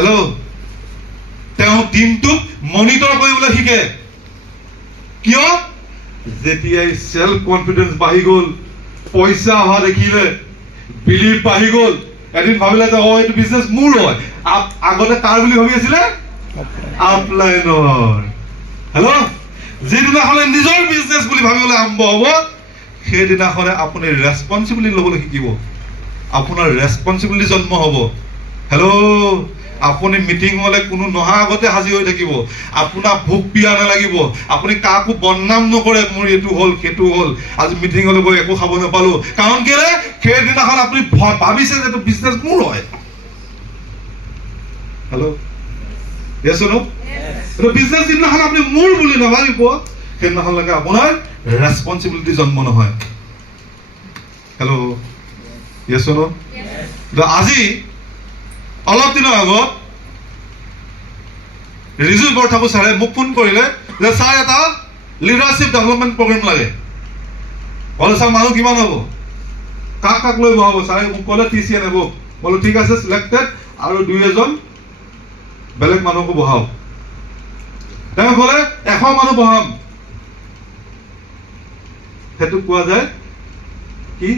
Hello', তেওঁ টিমটোক monitor কৰিবলৈ শিকে। কিয়? যেতিয়াই সেলফ কনফিডেন্স বাঢ়ি গ'ল, পইচা অহা দেখিলে, বিলিভ বাঢ়ি গ'ল, এদিন ভাবিলে যে এইটো বিজনেছ মোৰ হয়। আগতে কাৰ বুলি ভাবি আছিলে? আপলাইনৰ। হেল্ল', যিদিনাখনে নিজৰ বিজনেছ বুলি ভাবিবলৈ আৰম্ভ হ'ব, সেইদিনাখনে আপুনি ৰেছপনচিবিলিটি ল'বলৈ শিকিব। আপোনাৰ ৰেছপনচিবিলিটি জন্ম হ'ব। হেল্ল', আপুনি মিটিং হলে কোনো নহা আগতে হাজিৰ হৈ থাকিব। আপোনাৰ ভোক পিয়া নালাগিব। আপুনি কাকো বদনাম নকৰে, মোৰ এইটো হ'ল সেইটো হ'ল, আজি মিটিং হলে গৈ একো খাব নাপালো। কাৰণ কেলে? সেইদিনাখন আপুনি ভাবিছে যে এইটো বিজনেছ মোৰ হয়। Hello', yes or no? এইটো বিজনেছ যিদিনাখন আপুনি মোৰ বুলি নাভাবিব, সেইদিনাখনলৈকে আপোনাৰ ৰেছপনচিবিলিটি জন্ম নহয়। Hello', yes or no? আজি অলপ দিনৰ আগত ৰিজু বৰঠাকুৰ ছাৰে মোক ফোন কৰিলে যে ছাৰ এটা লিডাৰশ্বিপ ডেভেলপমেণ্ট প্ৰগ্ৰেম লাগে। বোলো ছাৰ মানুহ কিমান হ'ব, কাক কাক লৈ বহাব? ছাৰে মোক ক'লে TCN হ'ব। বোলো ঠিক আছে, চিলেক্টেড, আৰু 2-এজন বেলেগ মানুহকো বহাওক। তেওঁ ক'লে 100 মানুহ বহাম। সেইটো কোৱা যায় কি?